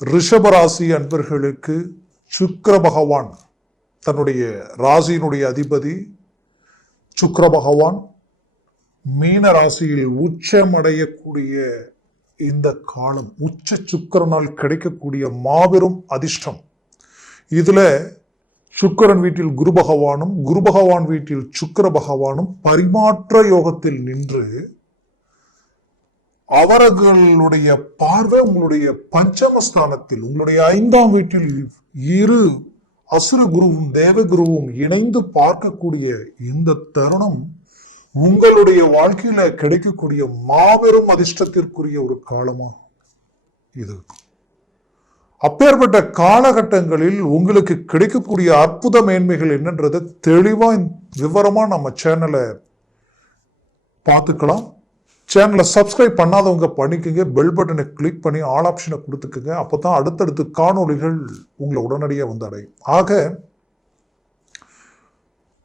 ரிஷபராசி அன்பர்களுக்கு சுக்கர பகவான் தன்னுடைய ராசியினுடைய அதிபதி சுக்கர பகவான் மீன ராசியில் உச்சமடையக்கூடிய இந்த காலம் உச்ச சுக்கிரனால் கிடைக்கக்கூடிய மாபெரும் அதிர்ஷ்டம். இதில் சுக்கிரன் வீட்டில் குரு பகவானும் குரு பகவான் வீட்டில் சுக்கர பகவானும் பரிமாற்ற யோகத்தில் நின்று அவர்களுடைய பார்வை உங்களுடைய பஞ்சமஸ்தானத்தில் உங்களுடைய ஐந்தாம் வீட்டில் இரு அசுர குருவும் தேவகுருவும் இணைந்து பார்க்கக்கூடிய இந்த தருணம் உங்களுடைய வாழ்க்கையில கிடைக்கக்கூடிய மாபெரும் அதிர்ஷ்டத்திற்குரிய ஒரு காலமாகும் இது. அப்பேற்பட்ட காலகட்டங்களில் உங்களுக்கு கிடைக்கக்கூடிய அற்புத மேன்மைகள் என்னன்றதை தெளிவா விவரமா நம்ம சேனலை பார்த்துக்கலாம். சேனலை சப்ஸ்கிரைப் பண்ணாதவங்க பண்ணிக்கோங்க. பெல் பட்டனை கிளிக் பண்ணி ஆல் ஆப்ஷனை கொடுத்துக்கோங்க. அப்போ தான் அடுத்தடுத்து காணொளிகள் உங்களை உடனடியாக வந்து அடையும் ஆக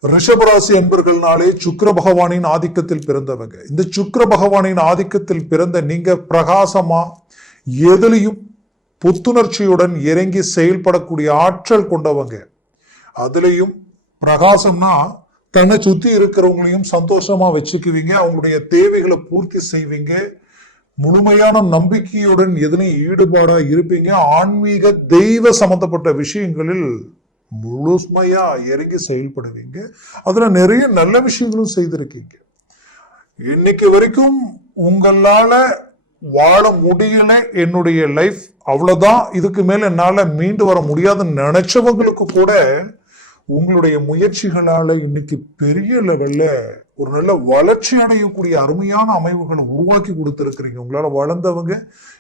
ரிஷபராசி அன்பர்கள்னாலே சுக்கர பகவானின் ஆதிக்கத்தில் பிறந்தவங்க. இந்த சுக்கர பகவானின் ஆதிக்கத்தில் பிறந்த நீங்கள் பிரகாசமாக எதுலையும் புத்துணர்ச்சியுடன் இறங்கி செயல்படக்கூடிய ஆற்றல் கொண்டவங்க. அதுலேயும் பிரகாசம்னா தன்னை சுத்தி இருக்கிறவங்களையும் சந்தோஷமா வச்சுக்குவீங்க. அவங்களுடைய தேவைகளை பூர்த்தி செய்வீங்க. முழுமையான நம்பிக்கையுடன் எதுலையும் ஈடுபாடா இருப்பீங்க. ஆன்மீக தெய்வ சம்பந்தப்பட்ட விஷயங்களில் முழுமையா இறங்கி செயல்படுவீங்க. அதுல நிறைய நல்ல விஷயங்களும் செய்திருக்கீங்க. இன்னைக்கு வரைக்கும் உங்களால வாழ முடியல. என்னுடைய லைஃப் அவ்வளவுதான். இதுக்கு மேல என்னால மீண்டு வர முடியாதுன்னு நினைச்சவங்களுக்கு கூட உங்களுடைய முயற்சிகளால இன்னைக்கு பெரிய லெவல்ல ஒரு நல்ல வளர்ச்சி அடையக்கூடிய அருமையான அமைவுகளை உருவாக்கி கொடுத்துருக்குறீங்க. உங்களால் வளர்ந்தவங்க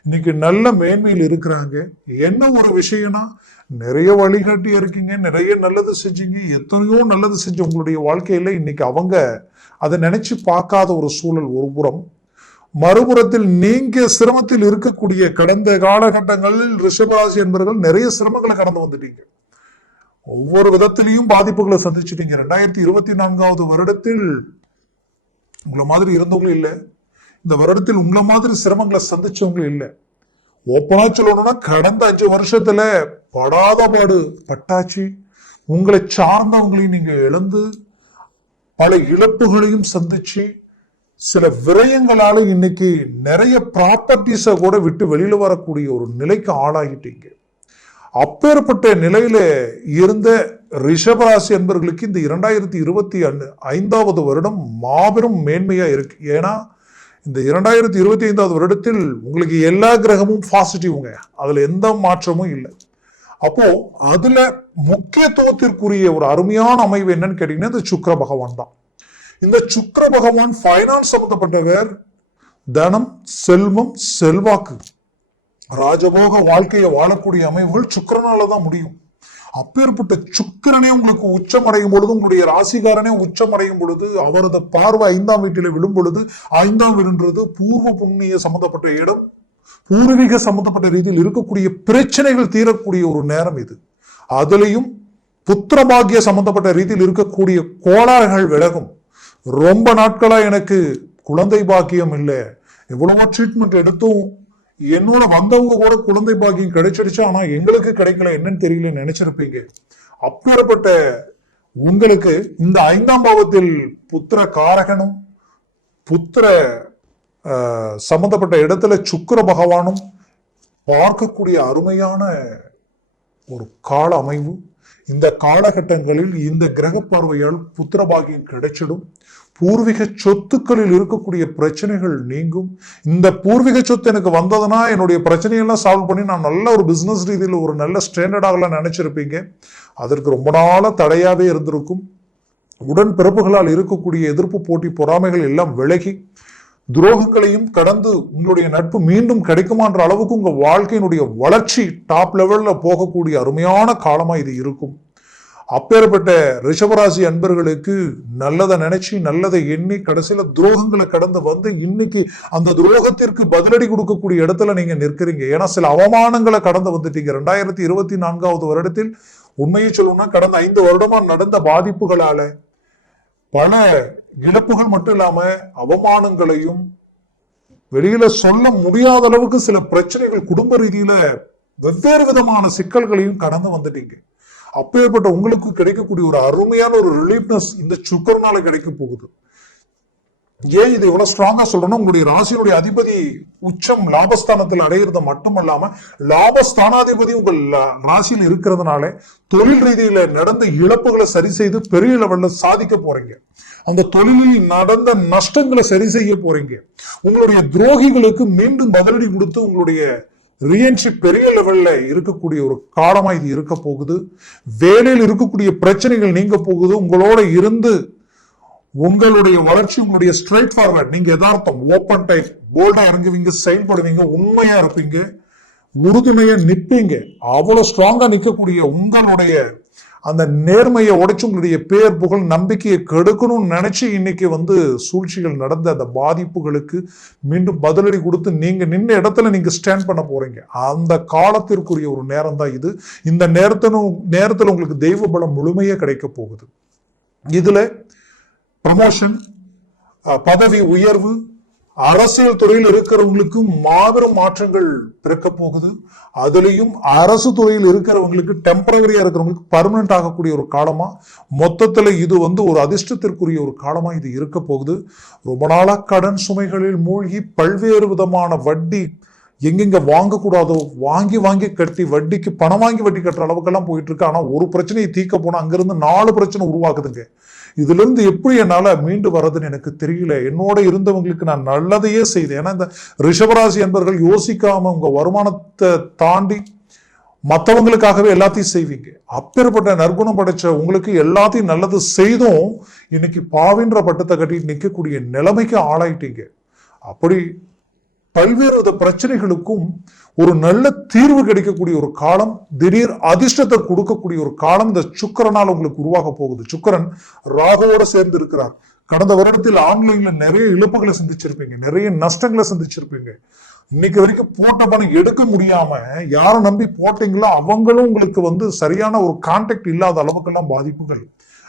இன்னைக்கு நல்ல மேன்மையில் இருக்கிறாங்க. என்ன ஒரு விஷயம்னா நிறைய வழிகாட்டி இருக்கீங்க நிறைய நல்லது செஞ்சீங்க எத்தனையோ நல்லது செஞ்ச உங்களுடைய வாழ்க்கையில் இன்னைக்கு அவங்க அதை நினைச்சு பார்க்காத ஒரு சூழல் ஒரு புறம். மறுபுறத்தில் நீங்க சிரமத்தில் இருக்கக்கூடிய கடந்த காலகட்டங்களில் ரிஷபராசி என்பவர்கள் நிறைய சிரமங்களை கடந்து வந்துட்டீங்க. ஒவ்வொரு விதத்திலையும் பாதிப்புகளை சந்திச்சிட்டீங்க. ரெண்டாயிரத்தி இருபத்தி நான்காவது வருடத்தில் உங்களை மாதிரி இருந்தவங்களும் இல்லை. இந்த வருடத்தில் உங்களை மாதிரி சிரமங்களை சந்திச்சவங்களும் இல்லை. ஓப்பனா சொல்லணும்னா கடந்த அஞ்சு வருஷத்துல படாத பாடு பட்டாச்சு. உங்களை சார்ந்தவங்களையும் நீங்க இழந்து பல இழப்புகளையும் சந்திச்சு சில விரயங்களால இன்னைக்கு நிறைய ப்ராப்பர்ட்டிஸை கூட விட்டு வெளியில வரக்கூடிய ஒரு நிலைக்கு ஆளாகிட்டீங்க அப்பேற்பட்ட நிலையில இருந்த ரிஷபராசி என்பர்களுக்கு இந்த இரண்டாயிரத்தி இருபத்தி ஐந்தாவது வருடம் மாபெரும் மேன்மையா இருக்கு. ஏன்னா இந்த இரண்டாயிரத்தி இருபத்தி ஐந்தாவது வருடத்தில் உங்களுக்கு எல்லா கிரகமும் பாசிட்டிவ்ங்க அதுல எந்த மாற்றமும் இல்லை. அப்போ அதுல முக்கியத்துவத்திற்குரிய ஒரு அருமையான அமைவு என்னன்னு கேட்டீங்கன்னா இந்த சுக்கர பகவான் தான். இந்த சுக்கர பகவான் ஃபைனான்ஸ் சம்பந்தப்பட்டவர் தனம் செல்வம் செல்வாக்கு. ராஜபோக வாழ்க்கையை வாழக்கூடிய அமைவுகள் சுக்கரனால தான் முடியும். அப்பேற்பட்ட சுக்கிரனே உங்களுக்கு உச்சமடையும் பொழுது உங்களுடைய ராசிகாரனே உச்சமடையும் பொழுது அவரது பார்வை ஐந்தாம் வீட்டில விழும் பொழுது ஐந்தாம் வீடுன்றது பூர்வ புண்ணிய சம்பந்தப்பட்ட இடம். பூர்வீக சம்பந்தப்பட்ட ரீதியில் இருக்கக்கூடிய பிரச்சனைகள் தீரக்கூடிய ஒரு நேரம் இது. அதுலயும் புத்திரபாகிய சம்பந்தப்பட்ட ரீதியில் இருக்கக்கூடிய கோளாறுகள் விலகும். ரொம்ப நாட்களா எனக்கு குழந்தை பாக்கியம் இல்லை. எவ்வளவோ ட்ரீட்மெண்ட் எடுத்தும் என்னோட வந்தவங்க கூட குழந்தை பாக்கியம் கிடைச்சிடுச்சு? ஆனா எங்களுக்கு கிடைக்கல. என்னன்னு தெரியல நினைச்சிருப்பீங்க. அப்பேற்பட்ட உங்களுக்கு இந்த ஐந்தாம் பாவத்தில் புத்திர காரகனும் புத்திர சம்பந்தப்பட்ட இடத்துல சுக்கர பகவானும் பார்க்கக்கூடிய அருமையான ஒரு கால அமைவு. இந்த காலகட்டங்களில் இந்த கிரக பார்வையால் புத்திர பாக்கியம் கிடைச்சிடும். பூர்வீக சொத்துக்களில் இருக்கக்கூடிய பிரச்சனைகள் நீங்கும். இந்த பூர்வீக சொத்து எனக்கு வந்ததுன்னா என்னுடைய பிரச்சனையெல்லாம் சால்வ் பண்ணி நான் நல்ல ஒரு பிஸ்னஸ் ரீதியில் ஒரு நல்ல ஸ்டாண்டர்டாகலாம் நினச்சிருப்பீங்க. அதற்கு ரொம்ப நாளாக தடையாகவே இருந்திருக்கும். உடன் பிறப்புகளால் இருக்கக்கூடிய எதிர்ப்பு போட்டி பொறாமைகள் எல்லாம் விலகி துரோகங்களையும் கடந்து உங்களுடைய நட்பு மீண்டும் கிடைக்குமான்ற அளவுக்கு உங்கள் வாழ்க்கையினுடைய வளர்ச்சி டாப் லெவலில் போகக்கூடிய அருமையான காலமாக இது இருக்கும். அப்பேற்பட்ட ரிஷபராசி அன்பர்களுக்கு நல்லதை நினைச்சு நல்லதை எண்ணி கடைசியில துரோகங்களை கடந்து வந்து இன்னைக்கு அந்த துரோகத்திற்கு பதிலடி கொடுக்கக்கூடிய இடத்துல நீங்க நிற்கிறீங்க. ஏன்னா சில அவமானங்களை கடந்து வந்துட்டீங்க. ரெண்டாயிரத்தி இருபத்தி நான்காவது வருடத்தில் உண்மையை சொல்லணும்னா கடந்த ஐந்து வருடமா நடந்த பாதிப்புகளால பல இழப்புகள் மட்டும் இல்லாம அவமானங்களையும் வெளியில சொல்ல முடியாத அளவுக்கு சில பிரச்சனைகள் குடும்ப ரீதியில வெவ்வேறு விதமான சிக்கல்களையும் கடந்து வந்துட்டீங்க. அப்பேற்பட்ட உங்களுக்கு கிடைக்கக்கூடிய ஒரு அருமையான ஒரு ரிலீஃப்னஸ் இந்த சுக்கரனால கிடைக்க போகுது. ஏன் இது எவ்வளவு ஸ்ட்ராங்கா சொல்றேன்னா உங்களுடைய ராசியினுடைய அதிபதி உச்சம் லாபஸ்தானத்தில் அடையிறது மட்டுமல்லாம லாபஸ்தானாதிபதி உங்கள் ராசியில் இருக்கிறதுனால தொழில் ரீதியில நடந்த இழப்புகளை சரி செய்து பெரிய லெவல்ல சாதிக்க போறீங்க. அந்த தொழிலில் நடந்த நஷ்டங்களை சரி செய்ய போறீங்க. உங்களுடைய துரோகிகளுக்கு மீண்டும் பதிலடி கொடுத்து உங்களுடைய ரியன்ஷி பெரிய லெவலில் இருக்கக்கூடிய ஒரு காலமாக இது இருக்க போகுது. வேலையில் இருக்கக்கூடிய பிரச்சனைகள் நீங்க போகுது. உங்களோட இருந்து உங்களுடைய வளர்ச்சி உங்களுடைய ஸ்ட்ரைட் ஃபார்வர்ட் நீங்க எதார்த்தம் ஓப்பன் டைப் போல்டா இறங்குவீங்க செயல்படுவீங்க உண்மையா இருப்பீங்க உறுதுணையா நிற்பீங்க அவ்வளவு ஸ்ட்ராங்கா நிற்கக்கூடிய உங்களுடைய அந்த நேர்மையை உடைச்சு உங்களுடைய பேர் புகழ் நம்பிக்கையை கெடுக்கணும்னு நினைச்சு இன்னைக்கு வந்து சூழ்ச்சிகள் நடந்த அந்த பாதிப்புகளுக்கு மீண்டும் பதிலடி கொடுத்து நீங்க நின்ன இடத்துல நீங்க ஸ்டாண்ட் பண்ண போறீங்க. அந்த காலத்திற்குரிய ஒரு நேரம் தான் இது. இந்த நேரத்திலும் நேரத்தில் உங்களுக்கு தெய்வ பலம் முழுமையாக கிடைக்க போகுது. இதுல ப்ரமோஷன் பதவி உயர்வு அரசியல் துறையில் இருக்கிறவங்களுக்கு மாபெரும் மாற்றங்கள் பிறக்க போகுது. அதுலேயும் அரசு துறையில் இருக்கிறவங்களுக்கு டெம்பரவரியா இருக்கிறவங்களுக்கு பர்மனன்ட் ஆகக்கூடிய ஒரு காலமா மொத்தத்துல இது வந்து ஒரு அதிர்ஷ்டத்திற்குரிய ஒரு காலமா இது இருக்க போகுது. ரொம்ப நாளா கடன் சுமைகளில் மூழ்கி பல்வேறு விதமான வட்டி எங்கெங்க வாங்கக்கூடாதோ வாங்கி வாங்கி கட்டி வட்டிக்கு பணம் வாங்கி வட்டி கட்டுற அளவுக்கெல்லாம் போயிட்டு இருக்கு. ஆனா ஒரு பிரச்சனையை தீக்க போனா அங்கிருந்து நாலு பிரச்சனை உருவாக்குதுங்க. இதிலிருந்து எப்படி என்னால் மீண்டு வர்றதுன்னு எனக்கு தெரியல. என்னோட இருந்தவங்களுக்கு நான் நல்லதையே செய்தேன். ஏன்னா இந்த ரிஷபராசி என்பவர்கள் யோசிக்காம உங்க வருமானத்தை தாண்டி மற்றவங்களுக்காகவே எல்லாத்தையும் செய்வீங்க. அப்பேற்பட்ட நற்குணம் படைச்ச உங்களுக்கு எல்லாத்தையும் நல்லது செய்தும் இன்னைக்கு பாவின்ற பட்டத்தை கட்டி நிற்கக்கூடிய நிலைமைக்கு ஆளாயிட்டீங்க. அப்படி பல்வேறு வித பிரச்சனைகளுக்கும் ஒரு நல்ல தீர்வு கிடைக்கக்கூடிய ஒரு காலம் திடீர் அதிர்ஷ்டத்தை கொடுக்கக்கூடிய ஒரு காலம் இந்த சுக்கிரனால் உங்களுக்கு உருவாக போகுது. சுக்கிரன் ராகுவோட சேர்ந்து இருக்கிறார். கடந்த வருடத்தில் ஆன்லைன்ல நிறைய இழப்புகளை சந்திச்சிருப்பீங்க நிறைய நஷ்டங்களை சந்திச்சிருப்பீங்க. இன்னைக்கு வரைக்கும் போட்ட பணம் எடுக்க முடியாம யாரை நம்பி போட்டீங்களோ அவங்களும் உங்களுக்கு வந்து சரியான ஒரு கான்டாக்ட் இல்லாத அளவுக்கெல்லாம் பாதிப்புகள்.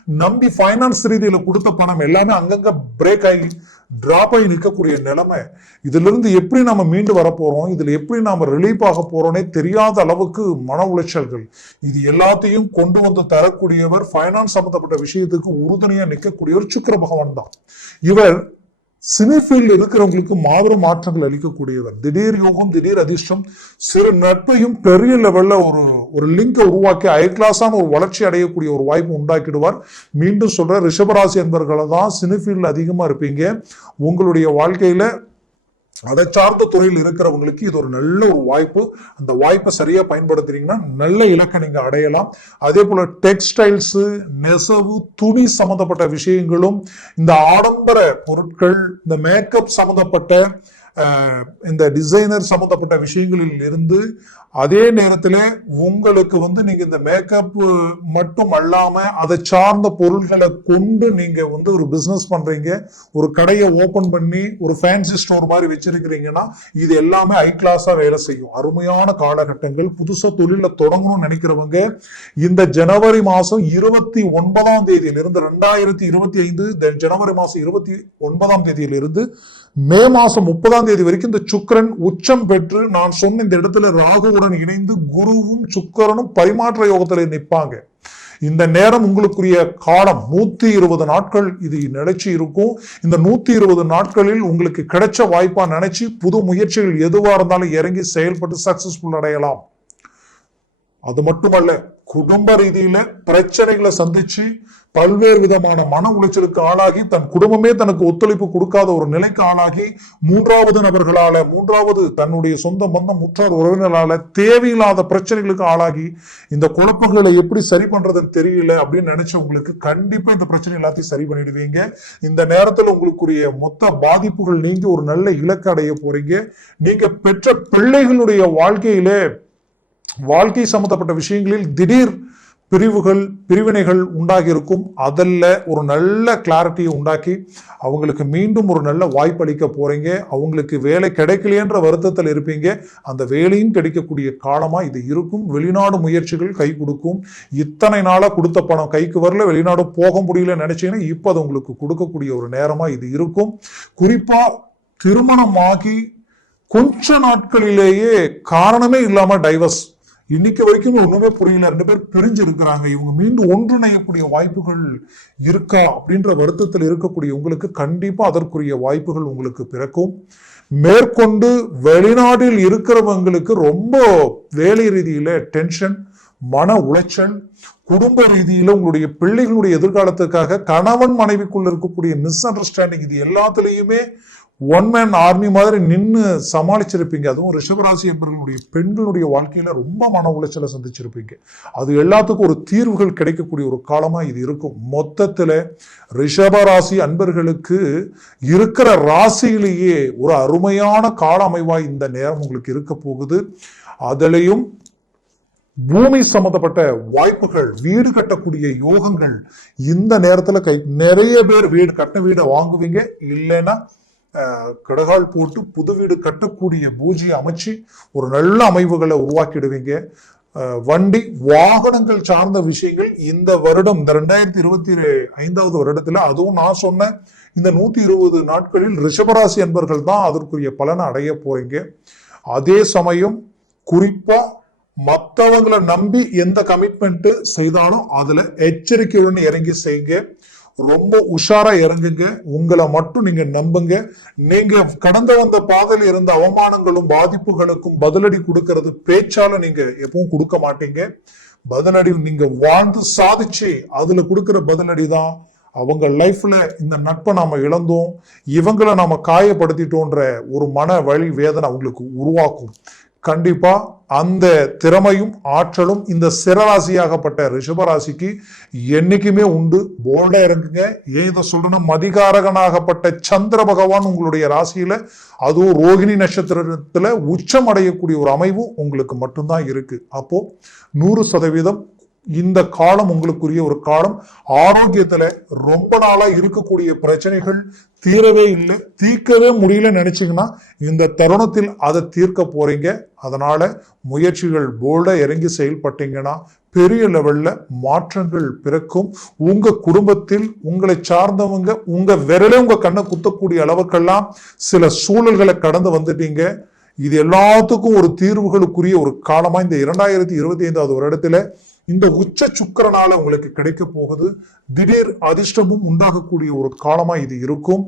நம்பி ஃபைனான்ஸ் ரீதியில கொடுத்த பணம் எல்லாமே அங்கங்க பிரேக் ஆகி டிராப் ஆகி நிற்கக்கூடிய நிலைமை. இதுல இருந்து எப்படி நாம மீண்டு வர போறோம் இதுல எப்படி நாம ரிலீஃப் ஆக போறோம்னே தெரியாத அளவுக்கு மன உளைச்சல்கள். இது எல்லாத்தையும் கொண்டு வந்து தரக்கூடியவர் ஃபைனான்ஸ் சம்பந்தப்பட்ட விஷயத்துக்கு உறுதுணையா நிற்கக்கூடியவர் சுக்கர பகவான் தான். இவர் சினிஃபீல்டு இருக்கிறவங்களுக்கு மாபெரும் மாற்றங்கள் அளிக்கக்கூடியவர் திடீர் யோகம் திடீர் அதிர்ஷ்டம் சிறு நட்பையும் பெரிய லெவலில் ஒரு ஒரு லிங்கை உருவாக்கி ஹை கிளாஸான ஒரு வளர்ச்சி அடையக்கூடிய ஒரு வாய்ப்பு உண்டாக்கிடுவார். மீண்டும் சொல்கிற ரிஷபராசி என்பர்களை தான் சினிஃபீல்டு அதிகமாக இருப்பீங்க. உங்களுடைய வாழ்க்கையில் அதை சார்ந்த துறையில் இருக்கிறவங்களுக்கு இது ஒரு நல்ல ஒரு வாய்ப்பு. அந்த வாய்ப்பை சரியா பயன்படுத்துறீங்கன்னா நல்ல இலக்கை நீங்க அடையலாம். அதே போல டெக்ஸ்டைல்ஸ் நெசவு துணி சம்பந்தப்பட்ட விஷயங்களும் இந்த ஆடம்பர பொருட்கள் இந்த மேக்கப் சம்பந்தப்பட்ட இந்த டிசைனர் சம்பந்தப்பட்ட விஷயங்களில் இருந்து அதே நேரத்தில் உங்களுக்கு வந்து நீங்கள் இந்த மேக்கப் மட்டும் அல்லாமல் அதை சார்ந்த பொருள்களை கொண்டு நீங்கள் வந்து ஒரு பிஸ்னஸ் பண்ணுறீங்க ஒரு கடையை ஓப்பன் பண்ணி ஒரு ஃபேன்சி ஸ்டோர் மாதிரி வச்சிருக்கிறீங்கன்னா இது எல்லாமே ஹை கிளாஸாக வேலை செய்யும். அருமையான காலகட்டங்கள் புதுசாக தொழிலில் தொடங்கணும்னு நினைக்கிறவங்க இந்த ஜனவரி மாதம் இருபத்தி ஒன்பதாம் தேதியிலிருந்து ரெண்டாயிரத்தி இருபத்தி ஐந்து ஜனவரி மாதம் இருபத்தி ஒன்பதாம் தேதியிலிருந்து மே மாசம் முப்பதாம் தேதி வரைக்கும் இந்த சுக்கிரன் உச்சம் பெற்று நான் சொன்ன இந்த இடத்துல ராகுவுடன் இணைந்து குருவும் சுக்கரனும் பரிமாற்ற யோகத்துல நிற்பாங்க. இந்த நேரம் உங்களுக்குரிய காலம் நூத்தி இருபது நாட்கள். இது நிலைச்சு இருக்கும். இந்த நூத்தி இருபது நாட்களில் உங்களுக்கு கிடைச்ச வாய்ப்பா நினைச்சு புது முயற்சிகள் எதுவா இருந்தாலும் இறங்கி செயல்பட்டு சக்சஸ்ஃபுல் அடையலாம். அது மட்டுமல்ல குடும்ப ரீதியில பிரச்சனைகளை சந்திச்சு பல்வேறு விதமான மன உளைச்சலுக்கு ஆளாகி தன் குடும்பமே தனக்கு ஒத்துழைப்பு கொடுக்காத ஒரு நிலைக்கு ஆளாகி மூன்றாவது நபர்களால மூன்றாவது தன்னுடைய சொந்த பந்தம் முற்றார் உறவினரால தேவையில்லாத பிரச்சனைகளுக்கு ஆளாகி இந்த குழப்பங்களை எப்படி சரி பண்றதுன்னு தெரியல அப்படின்னு நினைச்சவங்களுக்கு கண்டிப்பா இந்த பிரச்சனை எல்லாத்தையும் சரி பண்ணிடுவீங்க. இந்த நேரத்துல உங்களுக்குரிய மொத்த பாதிப்புகள் நீங்க ஒரு நல்ல இலக்கு அடைய போறீங்க. நீங்க பெற்ற பிள்ளைகளுடைய வாழ்க்கையிலே வாழ்க்கை சம்பந்தப்பட்ட விஷயங்களில் திடீர் பிரிவுகள் பிரிவினைகள் உண்டாகி இருக்கும் அதில் ஒரு நல்ல கிளாரிட்டியை உண்டாக்கி அவங்களுக்கு மீண்டும் ஒரு நல்ல வாய்ப்பு அளிக்க போகிறீங்க அவங்களுக்கு வேலை கிடைக்கலையன்ற வருத்தத்தில் இருப்பீங்க. அந்த வேலையும் கிடைக்கக்கூடிய காலமாக இது இருக்கும். வெளிநாடு முயற்சிகள் கை கொடுக்கும். இத்தனை நாளாக கொடுத்த பணம் கைக்கு வரல வெளிநாடு போக முடியல நினச்சிங்கன்னா இப்போ அது உங்களுக்கு கொடுக்கக்கூடிய ஒரு நேரமாக இது இருக்கும். குறிப்பாக திருமணமாகி கொஞ்ச நாட்களிலேயே காரணமே இல்லாமல் டைவர்ஸ் இன்னைக்கு வரைக்கும் ஒண்ணுமே புரியல. ரெண்டு பேர் பிரிஞ்சு இருக்கிறாங்க இவங்க மீண்டும் ஒன்றிணையக்கூடிய வாய்ப்புகள் இருக்கா அப்படின்ற வருத்தத்தில் இருக்கக்கூடிய உங்களுக்கு கண்டிப்பா அதற்குரிய வாய்ப்புகள் உங்களுக்கு பிறக்கும். மேற்கொண்டு வெளிநாட்டில் இருக்கிறவங்களுக்கு ரொம்ப வேலை ரீதியில டென்ஷன் மன உளைச்சல் குடும்ப ரீதியில உங்களுடைய பிள்ளைகளுடைய எதிர்காலத்துக்காக கணவன் மனைவிக்குள்ள இருக்கக்கூடிய மிஸ் அண்டர்ஸ்டாண்டிங் இது எல்லாத்துலேயுமே ஒன் மேன் ஆர்மி மாதிரி நின்று சமாளிச்சிருப்பீங்க. அதுவும் ரிஷபராசி என்பவர்களுடைய பெண்களுடைய வாழ்க்கையில் ரொம்ப மன உளைச்சலை சந்திச்சிருப்பீங்க. அது எல்லாத்துக்கும் ஒரு தீர்வுகள் கிடைக்கக்கூடிய ஒரு காலமாக இது இருக்கும். மொத்தத்தில் ரிஷபராசி அன்பர்களுக்கு இருக்கிற ராசியிலேயே ஒரு அருமையான கால அமைவாக இந்த நேரம் உங்களுக்கு இருக்க போகுது. அதுலயும் பூமி சம்பந்தப்பட்ட வாய்ப்புகள் வீடு கட்டக்கூடிய யோகங்கள் இந்த நேரத்தில் கை நிறைய பேர் வீடு கட்ட வீடை வாங்குவீங்க. இல்லைன்னா கடகால் போட்டு புது வீடு கட்டக்கூடிய பூஜையை அமைச்சு ஒரு நல்ல அமைவுகளை உருவாக்கிடுவீங்க. வண்டி வாகனங்கள் சார்ந்த விஷயங்கள் இந்த வருடம் இந்த ரெண்டாயிரத்தி இருபத்தி ஐந்தாவது வருடத்துல அதுவும் நான் சொன்ன இந்த நூத்தி இருபது நாட்களில் ரிஷபராசி என்பர்கள் தான் அதற்குரிய பலனை அடைய போறீங்க. அதே சமயம் குறிப்பா மற்றவங்களை நம்பி எந்த கமிட்மெண்ட் செய்தாலும் அதுல எச்சரிக்கையுடன் இறங்கி செய்யுங்க. ரொம்ப உஷாரா இறங்குங்க. உங்களை மட்டும் நீங்க நம்புங்க. நீங்க கடந்து வந்த பாதையில் இருந்த அவமானங்களும் பாதிப்புகளுக்கும் பதிலடி கொடுக்கறது பேச்சால நீங்க எப்பவும் கொடுக்க மாட்டீங்க. பதிலடி நீங்க வாழ்ந்து சாதிச்சு அதுல கொடுக்கிற பதிலடி தான் அவங்க லைஃப்ல இந்த நட்பை நாம இழந்தோம். இவங்களை நாம காயப்படுத்திட்டோன்ற ஒரு மன வழி வேதனை அவங்களுக்கு உருவாக்கும். கண்டிப்பா அந்த திறமையும் ஆற்றலும் இந்த சிறராசியாகப்பட்ட ரிஷபராசிக்கு என்னைக்குமே உண்டு. போல்டா இறங்குங்க. ஏன் இதை சொல்றேன்னா மதிகாரகனாகப்பட்ட சந்திர பகவான் உங்களுடைய ராசியில அதுவும் ரோகிணி நட்சத்திரத்துல உச்சம் அடையக்கூடிய ஒரு அமைவு உங்களுக்கு மட்டும்தான் இருக்கு. அப்போ நூறு சதவீதம் இந்த காலம் உங்களுக்குரிய ஒரு காலம். ஆரோக்கியத்துல ரொம்ப நாளா இருக்கக்கூடிய பிரச்சனைகள் தீரவே இல்லை. தீர்க்கவே முடியல நினைச்சீங்கன்னா இந்த தருணத்தில் அதை தீர்க்க போறீங்க. அதனால முயற்சிகள் போல்டா இறங்கி செயல்பட்டீங்கன்னா பெரிய லெவல்ல மாற்றங்கள் பிறக்கும். உங்க குடும்பத்தில் உங்களை சார்ந்தவங்க உங்க விரலே உங்க கண்ணை குத்தக்கூடிய அளவுக்கெல்லாம் சில சூழல்களை கடந்து வந்துட்டீங்க. இது எல்லாத்துக்கும் ஒரு தீர்வுகளுக்குரிய ஒரு காலமா இந்த இரண்டாயிரத்தி இருபத்தி ஐந்தாவது வருடத்துல இந்த உச்ச சுக்கரனால உங்களுக்கு கிடைக்க போகுது. திடீர் அதிர்ஷ்டமும் உண்டாகக்கூடிய ஒரு காலமா இது இருக்கும்.